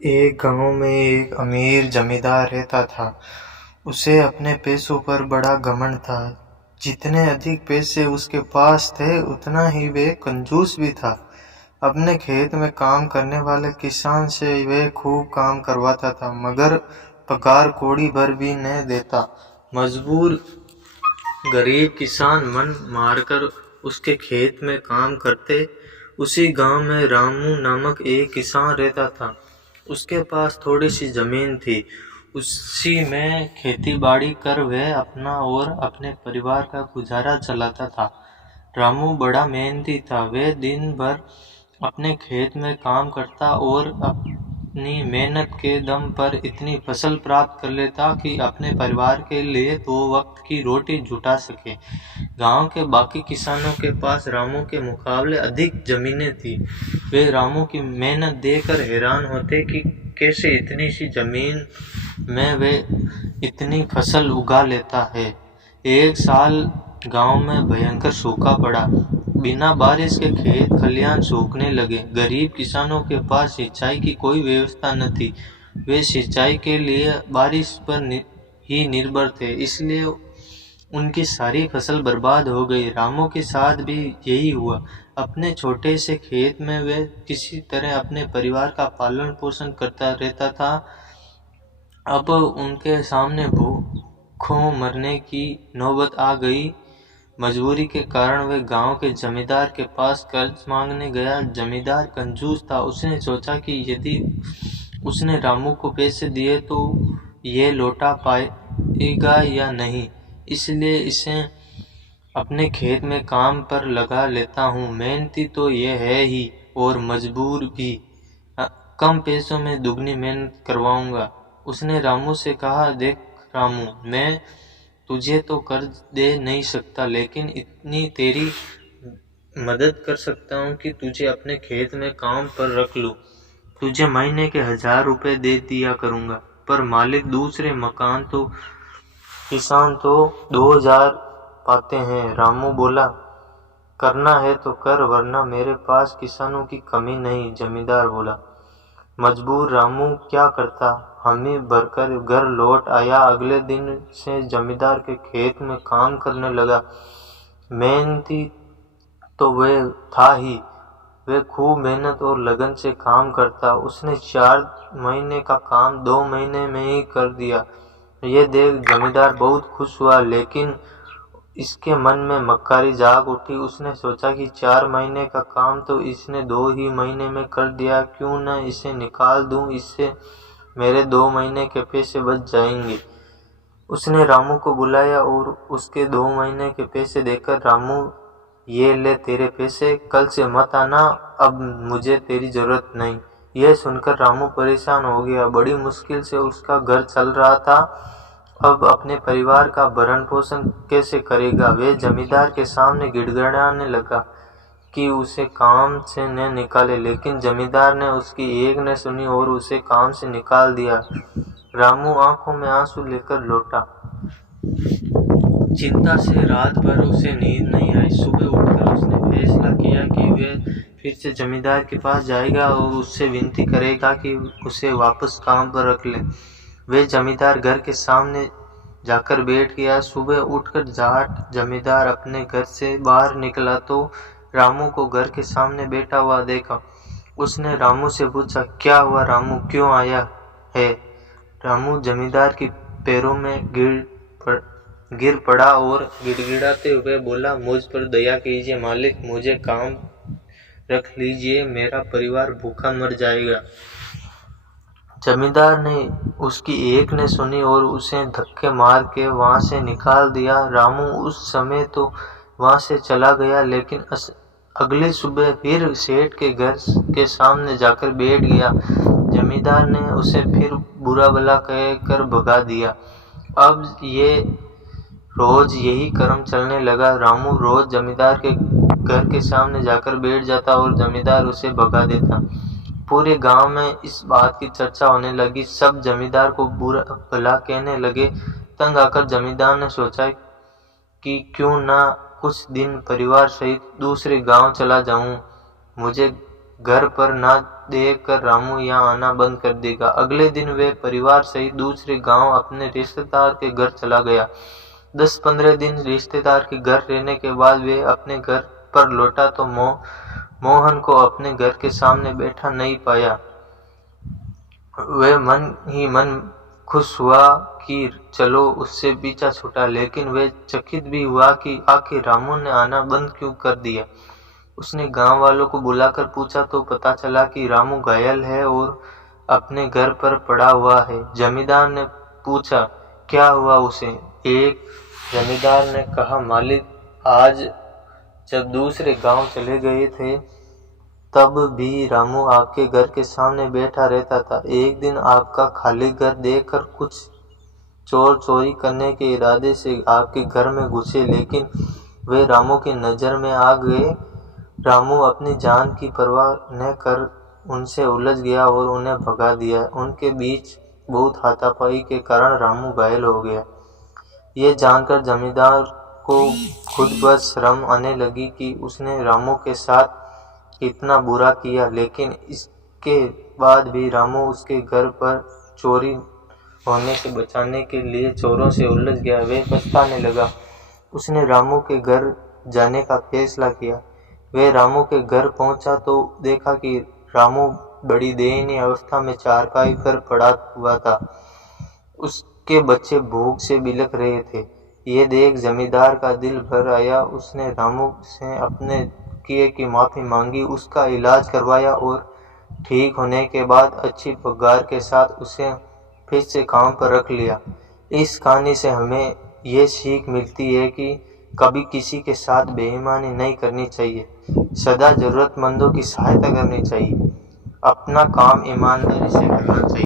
एक गांव में एक अमीर जमींदार रहता था। उसे अपने पैसों पर बड़ा घमंड था। जितने अधिक पैसे उसके पास थे उतना ही वे कंजूस भी था। अपने खेत में काम करने वाले किसान से वे खूब काम करवाता था, मगर पगार कौड़ी भर भी न देता। मजबूर गरीब किसान मन मारकर उसके खेत में काम करते। उसी गांव में रामू नामक एक किसान रहता था। उसके पास थोड़ी सी जमीन थी। उसी में खेती बाड़ी कर वह अपना और अपने परिवार का गुजारा चलाता था। रामू बड़ा मेहनती था। वह दिन भर अपने खेत में काम करता और अपनी मेहनत के दम पर इतनी फसल प्राप्त कर लेता कि अपने परिवार के लिए 2 वक्त की रोटी जुटा सके। गांव के बाकी किसानों के पास रामू के मुकाबले अधिक जमीनें थी। वे रामू की मेहनत देखकर हैरान होते कि कैसे इतनी सी जमीन में वे इतनी फसल उगा लेता है। एक साल गांव में भयंकर सूखा पड़ा। बिना बारिश के खेत खलिहान सूखने लगे। गरीब किसानों के पास सिंचाई की कोई व्यवस्था न थी। वे सिंचाई के लिए बारिश पर ही निर्भर थे, इसलिए उनकी सारी फसल बर्बाद हो गई। रामू के साथ भी यही हुआ। अपने छोटे से खेत में वे किसी तरह अपने परिवार का पालन पोषण करता रहता था। अब उनके सामने भूखों मरने की नौबत आ गई। मजबूरी के कारण वे गांव के जमींदार के पास कर्ज मांगने गया। जमींदार कंजूस था। उसने सोचा कि यदि उसने रामू को पैसे दिए तो ये लौटा पाएगा या नहीं, इसलिए इसे अपने खेत में काम पर लगा लेता हूँ। मेहनती तो ये है ही और मजबूर भी। कम पैसों में दुगनी मेहनत करवाऊंगा। उसने रामू से कहा, देख रामू, मैं तुझे तो कर्ज दे नहीं सकता, लेकिन इतनी तेरी मदद कर सकता हूँ कि तुझे अपने खेत में काम पर रख लूँ। तुझे महीने के 1000 रुपए दे दिया करूँगा। पर मालिक, दूसरे किसान तो 2000 पाते हैं। रामू बोला, करना है तो कर, वरना मेरे पास किसानों की कमी नहीं। जमींदार बोला। मजबूर रामू क्या करता। हामी भरकर घर लौट आया। अगले दिन से जमींदार के खेत में काम करने लगा। मेहनती तो वह था ही, वह खूब मेहनत और लगन से काम करता। उसने 4 महीने का काम 2 महीने में ही कर दिया। ये देख जमींदार बहुत खुश हुआ, लेकिन इसके मन में मक्कारी जाग उठी। उसने सोचा कि 4 महीने का काम तो इसने 2 ही महीने में कर दिया, क्यों न इसे निकाल दूं, इससे मेरे 2 महीने के पैसे बच जाएंगे। उसने रामू को बुलाया और उसके 2 महीने के पैसे देकर, रामू, ये ले तेरे पैसे, कल से मत आना, अब मुझे तेरी जरूरत नहीं। यह सुनकर रामू परेशान हो गया। बड़ी मुश्किल से उसका घर चल रहा था। अब अपने परिवार का भरण पोषण कैसे करेगा। वे जमींदार के सामने गिड़गिड़ाने लगा कि उसे काम से न निकाले, लेकिन जमींदार ने उसकी एक न सुनी और उसे काम से निकाल दिया। रामू आंखों में आंसू लेकर लौटा। चिंता से रात भर उसे नींद नहीं आई। सुबह उठकर उसने फैसला किया कि वह फिर से जमींदार के पास जाएगा और उससे विनती करेगा कि उसे वापस काम पर रख ले। वे जमींदार घर के सामने जाकर बैठ गया। सुबह उठकर जाट जमींदार अपने घर से बाहर निकला तो रामू को घर के सामने बैठा हुआ देखा। उसने रामू से पूछा, क्या हुआ रामू, क्यों आया है। रामू जमींदार के पैरों में गिर पड़ा और गिड़गिड़ाते हुए बोला, मुझ पर दया कीजिए मालिक, मुझे काम रख लीजिए, मेरा परिवार भूखा मर जाएगा। जमींदार ने उसकी एक ने सुनी और उसे धक्के मार के वहां से निकाल दिया। रामू उस समय तो वहां से चला गया, लेकिन अगली सुबह फिर सेठ के घर के सामने जाकर बैठ गया। जमींदार ने उसे फिर बुरा भला कहकर भगा दिया। अब ये रोज यही क्रम चलने लगा। रामू रोज जमींदार के घर के सामने जाकर बैठ जाता और जमींदार उसे भगा देता। पूरे गांव में इस बात की चर्चा होने लगी। सब जमींदार को बुरा भला कहने लगे। तंग आकर जमींदार ने सोचा कि क्यों ना कुछ दिन परिवार सहित दूसरे गांव चला जाऊं। मुझे घर पर ना देखकर रामू यहाँ आना बंद कर देगा। अगले दिन वे परिवार सहित दूसरे गांव अपने रिश्तेदार के घर चला गया। 10-15 दिन रिश्तेदार के घर रहने के बाद वे अपने घर पर लौटा तो मोहन को अपने घर के सामने बैठा नहीं पाया। वे मन ही मन खुश हुआ कि चलो उससे पीछा छूटा, लेकिन वे चकित भी हुआ कि आखिर रामू ने आना बंद क्यों कर दिया। उसने गांव वालों को बुलाकर पूछा तो पता चला कि रामू घायल है और अपने घर पर पड़ा हुआ है। जमींदार ने पूछा क्या हुआ उसे। एक जमींदार ने कहा, मालिक, आज जब दूसरे गांव चले गए थे तब भी रामू आपके घर के सामने बैठा रहता था। एक दिन आपका खाली घर देखकर कुछ चोर चोरी करने के इरादे से आपके घर में घुसे, लेकिन वे रामू की नज़र में आ गए। रामू अपनी जान की परवाह न कर उनसे उलझ गया और उन्हें भगा दिया। उनके बीच बहुत हाथापाई के कारण रामू घायल हो गया। ये जानकर जमींदार को खुद पर शर्म आने लगी कि उसने रामू के साथ कितना बुरा किया, लेकिन इसके बाद भी रामू उसके घर पर चोरी होने से बचाने के लिए चोरों से उलझ गया। वे पछताने लगा। उसने रामू के घर जाने का फैसला किया। वे रामू के घर पहुंचा तो देखा कि रामू बड़ी दयनीय अवस्था में चारपाई पर पड़ा हुआ था। उसके बच्चे भूख से बिलख रहे थे। ये देख जमींदार का दिल भर आया। उसने रामू से अपने किए की माफ़ी मांगी, उसका इलाज करवाया और ठीक होने के बाद अच्छी पगार के साथ उसे फिर से काम पर रख लिया। इस कहानी से हमें ये सीख मिलती है कि कभी किसी के साथ बेईमानी नहीं करनी चाहिए, सदा ज़रूरतमंदों की सहायता करनी चाहिए, अपना काम ईमानदारी से करना चाहिए।